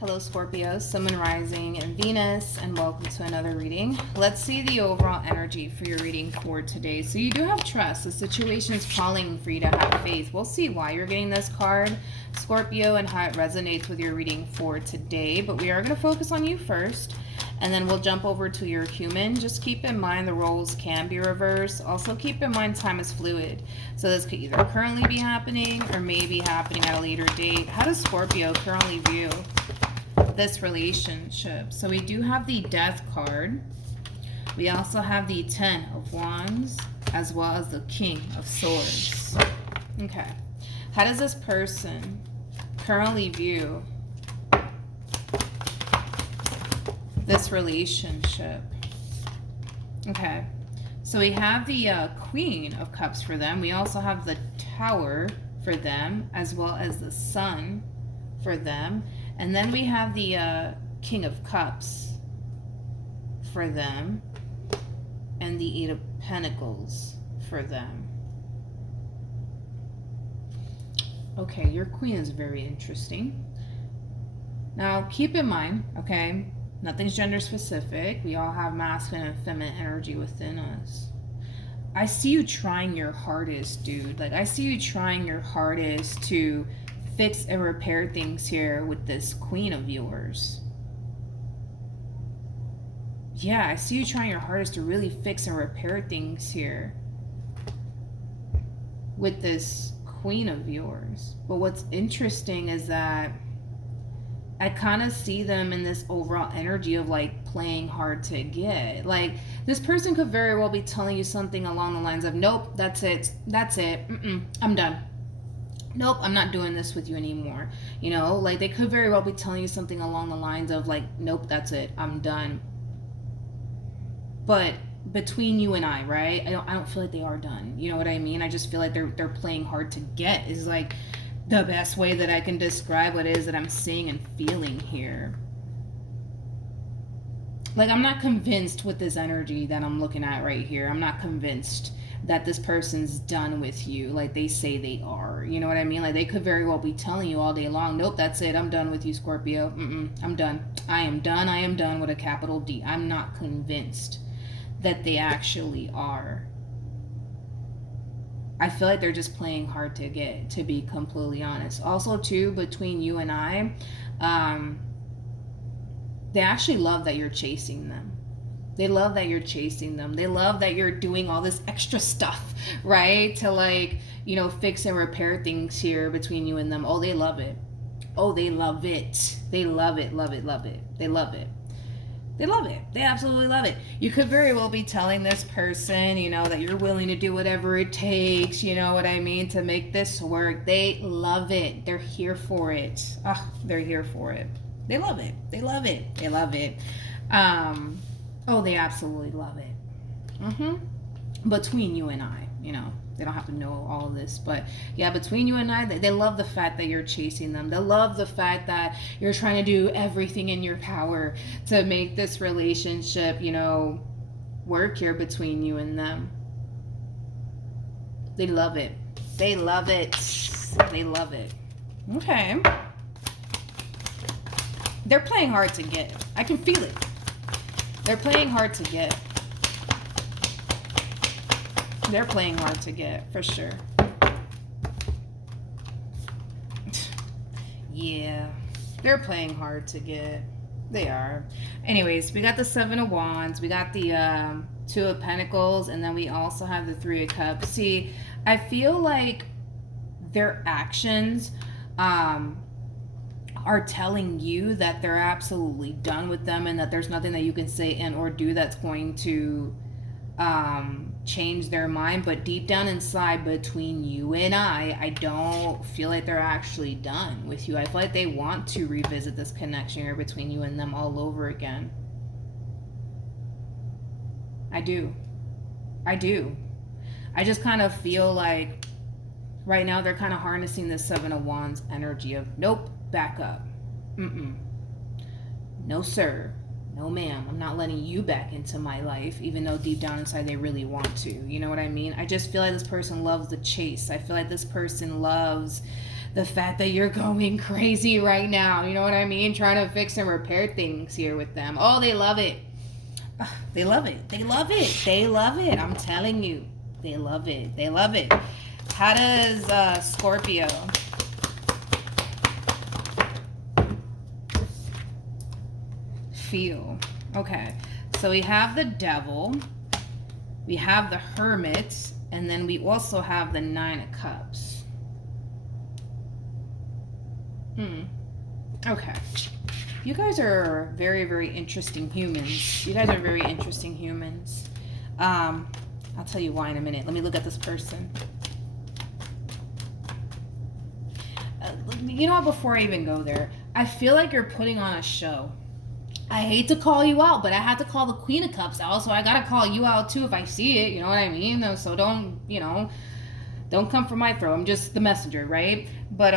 Hello Scorpio, Sun, Moon, Rising, and Venus, and welcome to another reading. Let's see the overall energy for your reading for today. So you do have trust. The situation is calling for you to have faith. We'll see why you're getting this card, Scorpio, and how it resonates with your reading for today. But we are going to focus on you first, and then we'll jump over to your human. Just keep in mind the roles can be reversed. Also keep in mind time is fluid. So this could either currently be happening or may be happening at a later date. How does Scorpio currently view this relationship? So we do have the Death card. We also have the Ten of Wands as well as the King of Swords. Okay. How does this person currently view this relationship? Okay. So we have the Queen of Cups for them. We also have the Tower for them as well as the Sun for them. And then we have the King of Cups for them and the Eight of Pentacles for them. Okay, your queen is very interesting. Now, keep in mind, okay, nothing's gender specific. We all have masculine and feminine energy within us. I see you trying your hardest, dude. Like, I see you trying your hardest to fix and repair things here with this queen of yours. Yeah, I see you trying your hardest to really fix and repair things here with this queen of yours. But what's interesting is that I kind of see them in this overall energy of like playing hard to get. Like, this person could very well be telling you something along the lines of, nope, that's it, I'm done. Nope, I'm not doing this with you anymore. You know, like they could very well be telling you something along the lines of like, nope, that's it, I'm done. But between you and I, right? I don't feel like they are done. You know what I mean? I just feel like they're playing hard to get is like the best way that I can describe what it is that I'm seeing and feeling here. Like, I'm not convinced with this energy that I'm looking at right here. I'm not convinced that this person's done with you like they say they are. You know what I mean? Like, they could very well be telling you all day long, nope, that's it, I'm done with you, Scorpio. I'm done. I am done with a capital D. I'm not convinced that they actually are. I feel like they're just playing hard to get, to be completely honest. Also, too, between you and I, they actually love that you're chasing them. They love that you're chasing them. They love that you're doing all this extra stuff, right? To like, you know, fix and repair things here between you and them. Oh, they love it. Oh, they love it. They love it, love it, love it. They love it. They love it. They absolutely love it. You could very well be telling this person, you know, that you're willing to do whatever it takes, you know what I mean, to make this work. They love it. They're here for it. Oh, they're here for it. They love it. They love it. They love it. Oh, they absolutely love it. Between you and I, you know, they don't have to know all of this, but yeah, between you and I, they love the fact that you're chasing them. They love the fact that you're trying to do everything in your power to make this relationship, you know, work here between you and them. They love it. They love it. They love it. Okay. They're playing hard to get. I can feel it. They're playing hard to get. They're playing hard to get, for sure. Yeah, they're playing hard to get. They are. Anyways, we got the Seven of Wands. We got the Two of Pentacles. And then we also have the Three of Cups. See, I feel like their actions are telling you that they're absolutely done with them and that there's nothing that you can say and or do that's going to change their mind. But deep down inside, between you and I don't feel like they're actually done with you. I feel like they want to revisit this connection here between you and them all over again. I do. I just kind of feel like right now they're kind of harnessing the Seven of Wands energy of, nope, back up. No, sir. No, ma'am, I'm not letting you back into my life, even though deep down inside they really want to. You know what I mean? I just feel like this person loves the chase. I feel like this person loves the fact that you're going crazy right now. You know what I mean? Trying to fix and repair things here with them. Oh, they love it. They love it. They love it. They love it. I'm telling you. They love it. They love it. How does Scorpio feel? Okay. So we have the Devil. We have the Hermit. And then we also have the Nine of Cups. Okay. You guys are very, very interesting humans. You guys are very interesting humans. I'll tell you why in a minute. Let me look at this person. You know what? Before I even go there, I feel like you're putting on a show. I hate to call you out, but I had to call the Queen of Cups out, so I gotta call you out too if I see it. You know what I mean? So don't, don't come for my throat. I'm just the messenger, right? But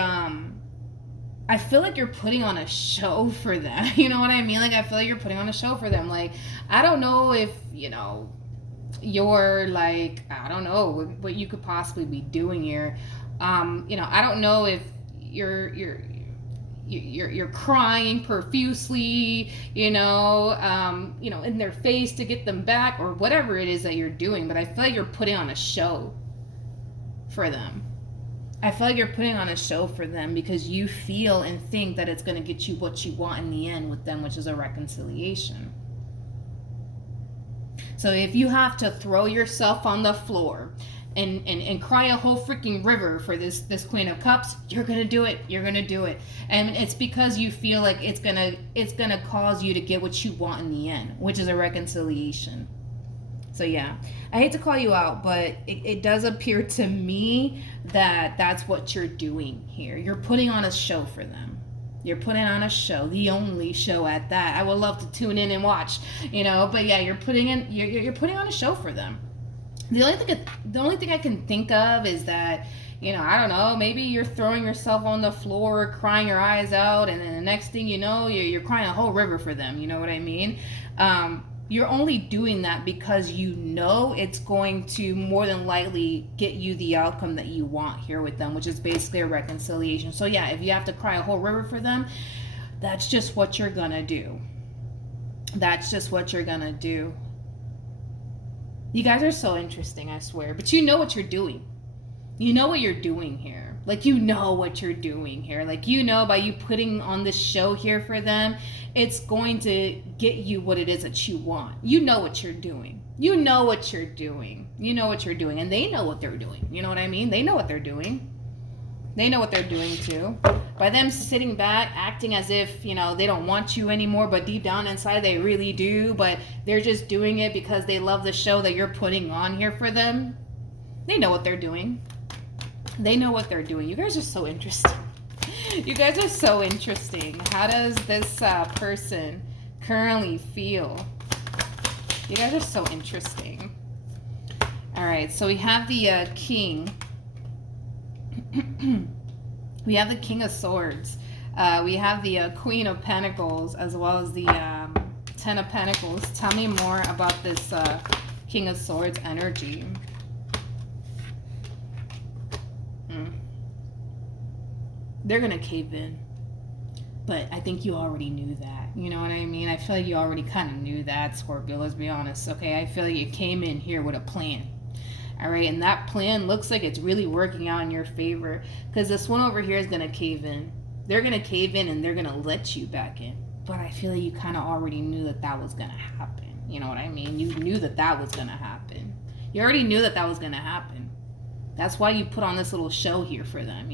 I feel like you're putting on a show for them. You know what I mean? Like, I feel like you're putting on a show for them. Like, I don't know if, you're like, I don't know what you could possibly be doing here. I don't know if you're crying profusely, in their face to get them back or whatever it is that you're doing. But I feel like you're putting on a show for them. I feel like you're putting on a show for them because you feel and think that it's going to get you what you want in the end with them, which is a reconciliation. So if you have to throw yourself on the floor and cry a whole freaking river for this Queen of Cups, you're gonna do it. You're gonna do it, and it's because you feel like it's gonna cause you to get what you want in the end, which is a reconciliation. So yeah, I hate to call you out, but it does appear to me that that's what you're doing here. You're putting on a show for them. You're putting on a show, the only show at that. I would love to tune in and watch, but yeah, you're putting on a show for them. The only thing I can think of is that, I don't know, maybe you're throwing yourself on the floor, crying your eyes out, and then the next thing you know, you're crying a whole river for them. You know what I mean? You're only doing that because it's going to more than likely get you the outcome that you want here with them, which is basically a reconciliation. So yeah, if you have to cry a whole river for them, that's just what you're gonna do. That's just what you're gonna do. You guys are so interesting, I swear. But you know what you're doing. You know what you're doing here. Like, you know what you're doing here. Like, by you putting on this show here for them, it's going to get you what it is that you want. You know what you're doing. You know what you're doing. You know what you're doing. And they know what they're doing. You know what I mean? They know what they're doing. They know what they're doing too. By them sitting back, acting as if, they don't want you anymore, but deep down inside they really do, but they're just doing it because they love the show that you're putting on here for them. They know what they're doing. They know what they're doing. You guys are so interesting. You guys are so interesting. How does this person currently feel? You guys are so interesting. All right, so we have the King. We have the King of Swords. We have the Queen of Pentacles as well as the Ten of Pentacles. Tell me more about this King of Swords energy. They're going to cave in. But I think you already knew that. You know what I mean? I feel like you already kind of knew that, Scorpio. Let's be honest, okay? I feel like you came in here with a plan. All right, and that plan looks like it's really working out in your favor because this one over here is going to cave in. They're going to cave in and they're going to let you back in. But I feel like you kind of already knew that was going to happen. You know what I mean? You knew that was going to happen. You already knew that was going to happen. That's why you put on this little show here for them,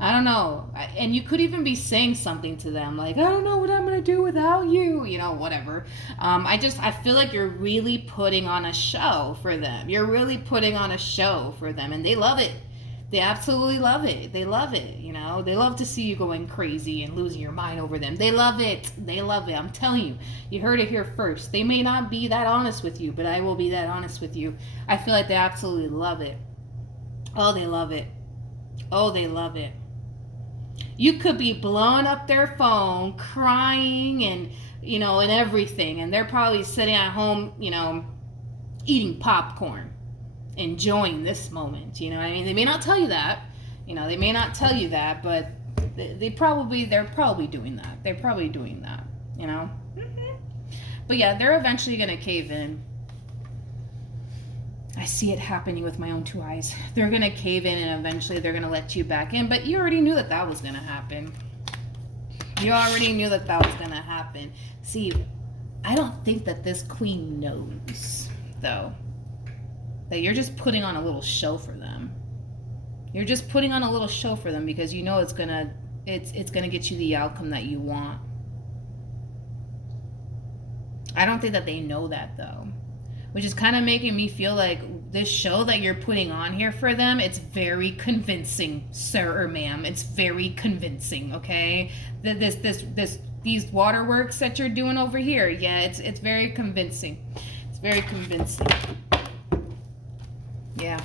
I don't know. And you could even be saying something to them like, I don't know what I'm going to do without you, whatever. I feel like you're really putting on a show for them. You're really putting on a show for them. And they love it. They absolutely love it. They love it, They love to see you going crazy and losing your mind over them. They love it. They love it. I'm telling you. You heard it here first. They may not be that honest with you, but I will be that honest with you. I feel like they absolutely love it. Oh, they love it. Oh, they love it. You could be blowing up their phone, crying and, and everything. And they're probably sitting at home, eating popcorn, enjoying this moment. They may not tell you that, You know, they may not tell you that, but they're probably doing that. They're probably doing that, you know? But yeah, they're eventually going to cave in. I see it happening with my own two eyes. They're going to cave in and eventually they're going to let you back in. But you already knew that that was going to happen. You already knew that that was going to happen. See, I don't think that this queen knows, though, that you're just putting on a little show for them. You're just putting on a little show for them because you know it's going to get you the outcome that you want. I don't think that they know that, though, which is kind of making me feel like this show that you're putting on here for them, it's very convincing, sir or ma'am. It's very convincing, okay? These waterworks that you're doing over here, yeah, it's very convincing. It's very convincing. Yeah.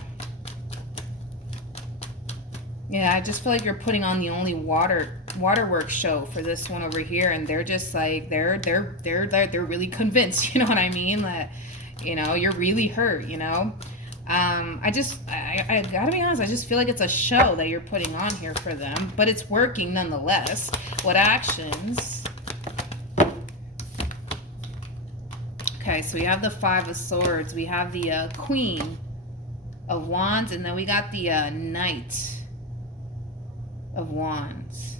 Yeah, I just feel like you're putting on the only waterworks show for this one over here, and they're just like they're really convinced, you know what I mean? That, you know, you're really hurt, you know? I gotta be honest, I just feel like it's a show that you're putting on here for them, but it's working nonetheless. What actions? Okay, so we have the Five of Swords, we have the Queen of Wands, and then we got the Knight of Wands.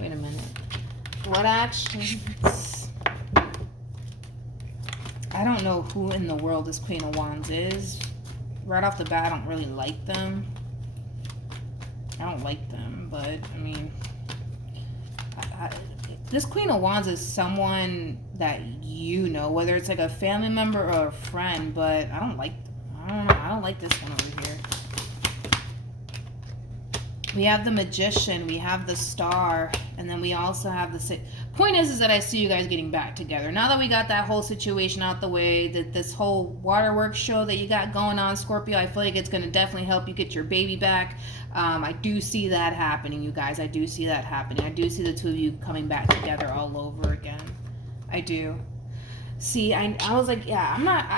Wait a minute. What actions? I don't know who in the world this Queen of Wands is. Right off the bat, I don't really like them. I don't like them, but I mean, this Queen of Wands is someone that you know, whether it's like a family member or a friend, but I don't like this one over here. We have the Magician, we have the Star, and then we also have the Six. Point is that I see you guys getting back together. Now that we got that whole situation out the way, that this whole waterworks show that you got going on, Scorpio, I feel like it's going to definitely help you get your baby back. I do see that happening, you guys. I do see that happening. I do see the two of you coming back together all over again. I do. See, I was like, yeah,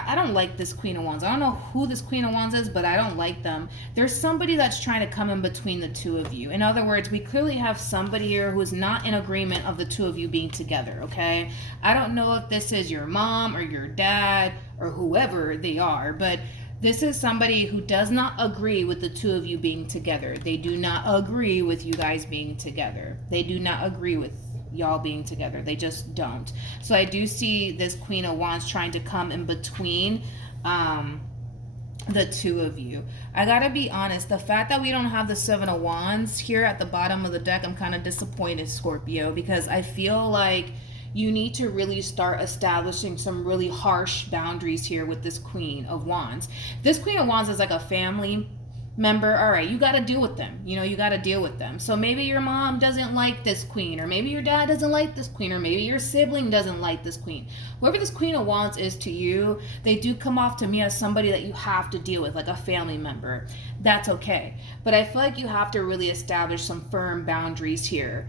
I don't like this Queen of Wands. I don't know who this Queen of Wands is, but I don't like them. There's somebody that's trying to come in between the two of you. In other words, we clearly have somebody here who is not in agreement of the two of you being together, okay? I don't know if this is your mom or your dad or whoever they are, but this is somebody who does not agree with the two of you being together. They do not agree with you guys being together. They do not agree with y'all being together. They just don't. So I do see this Queen of Wands trying to come in between the two of you. I gotta be honest, the fact that we don't have the Seven of Wands here at the bottom of the deck, I'm kind of disappointed, Scorpio, because I feel like you need to really start establishing some really harsh boundaries here with this Queen of Wands. This Queen of Wands is like a family member. All right, you got to deal with them. You know, you got to deal with them. So maybe your mom doesn't like this queen, or maybe your dad doesn't like this queen, or maybe your sibling doesn't like this queen. Whoever this Queen of Wands is to you, they do come off to me as somebody that you have to deal with, like a family member. That's okay. But I feel like you have to really establish some firm boundaries here.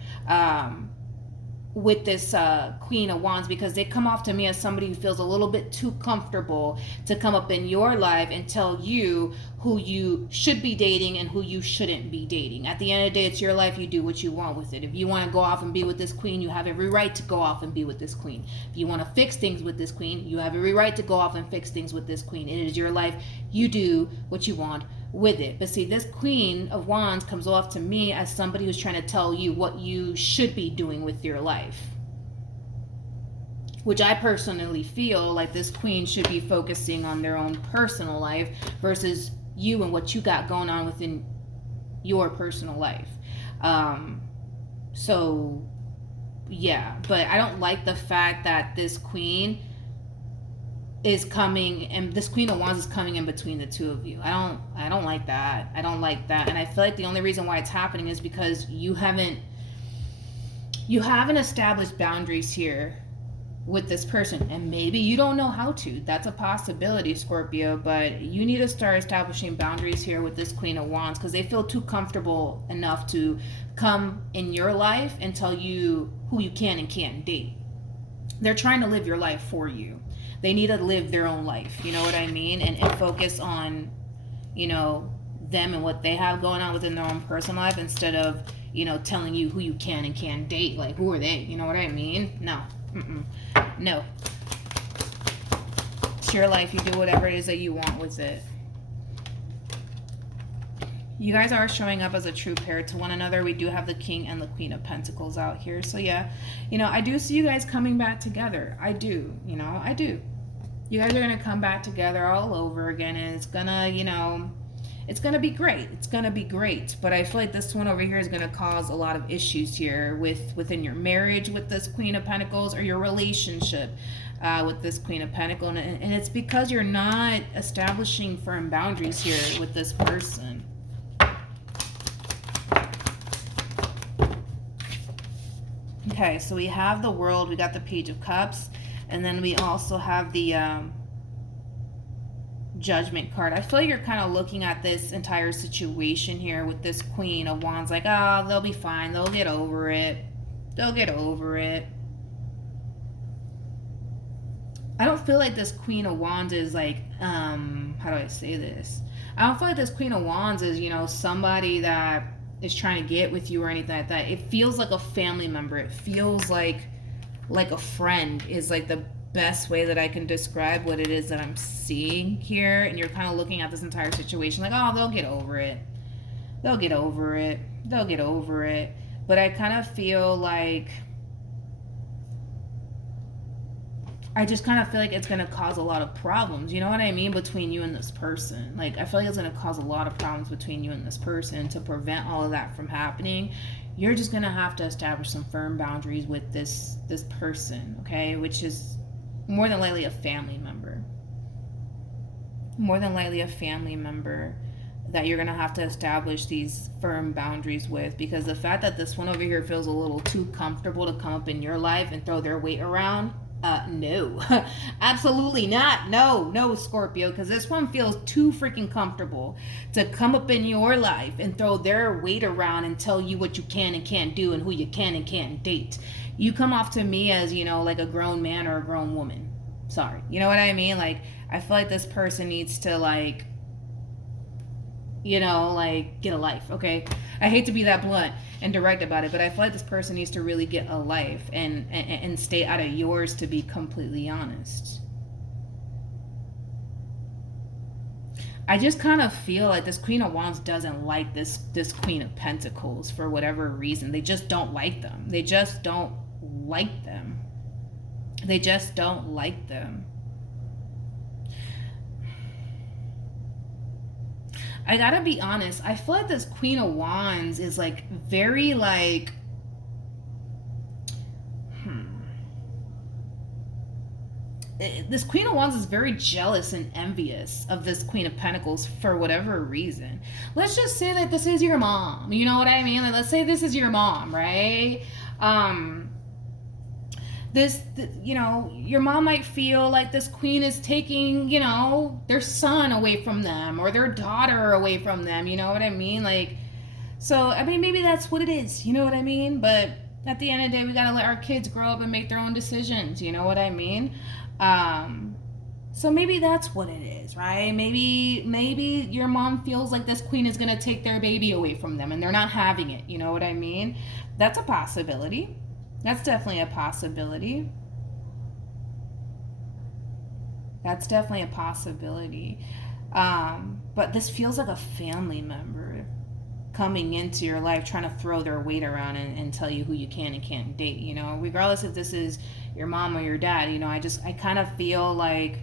With this Queen of Wands, because they come off to me as somebody who feels a little bit too comfortable to come up in your life and tell you who you should be dating and who you shouldn't be dating. At the end of the day, it's your life. You do what you want with it. If you want to go off and be with this queen, you have every right to go off and be with this queen. If you want to fix things with this queen, you have every right to go off and fix things with this queen. It is your life. You do what you want with it. But see, this Queen of Wands comes off to me as somebody who's trying to tell you what you should be doing with your life, which I personally feel like this queen should be focusing on their own personal life versus you and what you got going on within your personal life. So yeah, but I don't like the fact that this queen is coming, and this Queen of Wands is coming in between the two of you. I don't like that. I don't like that. And I feel like the only reason why it's happening is because you haven't established boundaries here with this person, and maybe you don't know how to. That's a possibility, Scorpio, but you need to start establishing boundaries here with this Queen of Wands, because they feel too comfortable enough to come in your life and tell you who you can and can't date. They're trying to live your life for you. They need to live their own life, you know what I mean? And focus on, them and what they have going on within their own personal life, instead of, telling you who you can and can't date. Like, who are they? You know what I mean? No. No. It's your life. You do whatever it is that you want with it. You guys are showing up as a true pair to one another. We do have the King and the Queen of Pentacles out here. So yeah, I do see you guys coming back together. I do, I do. You guys are going to come back together all over again, and it's going to, it's going to be great. It's going to be great. But I feel like this one over here is going to cause a lot of issues here within your marriage with this Queen of Pentacles, or your relationship with this Queen of Pentacles. And it's because you're not establishing firm boundaries here with this person. Okay, so we have the World, we got the Page of Cups, and then we also have the Judgment card. I feel like you're kind of looking at this entire situation here with this Queen of Wands like, oh, they'll be fine. They'll get over it. They'll get over it. I don't feel like this Queen of Wands is like, how do I say this? I don't feel like this Queen of Wands is, somebody that is trying to get with you or anything like that. It feels like a family member. It feels like a friend is like the best way that I can describe what it is that I'm seeing here. And you're kind of looking at this entire situation like, oh, they'll get over it. They'll get over it. They'll get over it. But I kind of feel like, I just kind of feel like it's going to cause a lot of problems, you know what I mean, between you and this person. Like, I feel like it's going to cause a lot of problems between you and this person. To prevent all of that from happening, you're just going to have to establish some firm boundaries with this person, okay, which is more than likely a family member. More than likely a family member that you're going to have to establish these firm boundaries with, because the fact that this one over here feels a little too comfortable to come up in your life and throw their weight around, no. Absolutely not. No, Scorpio, because this one feels too freaking comfortable to come up in your life and throw their weight around and tell you what you can and can't do and who you can and can't date. You come off to me as, like a grown man or a grown woman. Sorry. You know what I mean? Like, I feel like this person needs to, like, get a life, okay? I hate to be that blunt and direct about it, but I feel like this person needs to really get a life and stay out of yours, to be completely honest. I just kind of feel like this Queen of Wands doesn't like this Queen of Pentacles for whatever reason. They just don't like them. They just don't like them. They just don't like them. I gotta be honest, I feel like this Queen of Wands is like very like, this Queen of Wands is very jealous and envious of this Queen of Pentacles for whatever reason. Let's just say that this is your mom, you know what I mean? Like, let's say this is your mom, right? Your mom might feel like this queen is taking, their son away from them, or their daughter away from them, you know what I mean? Like, so, I mean, maybe that's what it is, you know what I mean? But at the end of the day, we gotta let our kids grow up and make their own decisions, you know what I mean? So maybe that's what it is, right? Maybe your mom feels like this queen is gonna take their baby away from them and they're not having it, you know what I mean? That's a possibility. That's definitely a possibility. That's definitely a possibility. But this feels like a family member coming into your life, trying to throw their weight around and tell you who you can and can't date, regardless if this is your mom or your dad. I kind of feel like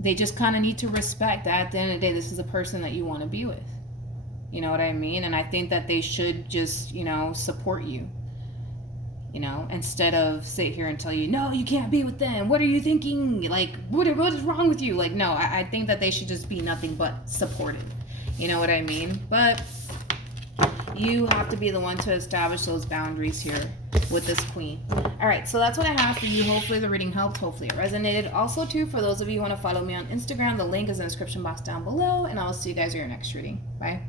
they just kind of need to respect that at the end of the day, this is a person that you want to be with. You know what I mean? And I think that they should just, support you, instead of sit here and tell you, no, you can't be with them. What are you thinking? Like, what is wrong with you? Like, no, I think that they should just be nothing but supportive. You know what I mean? But you have to be the one to establish those boundaries here with this queen. All right, so that's what I have for you. Hopefully the reading helped. Hopefully it resonated. Also, too, for those of you who want to follow me on Instagram, the link is in the description box down below, and I'll see you guys in your next reading. Bye.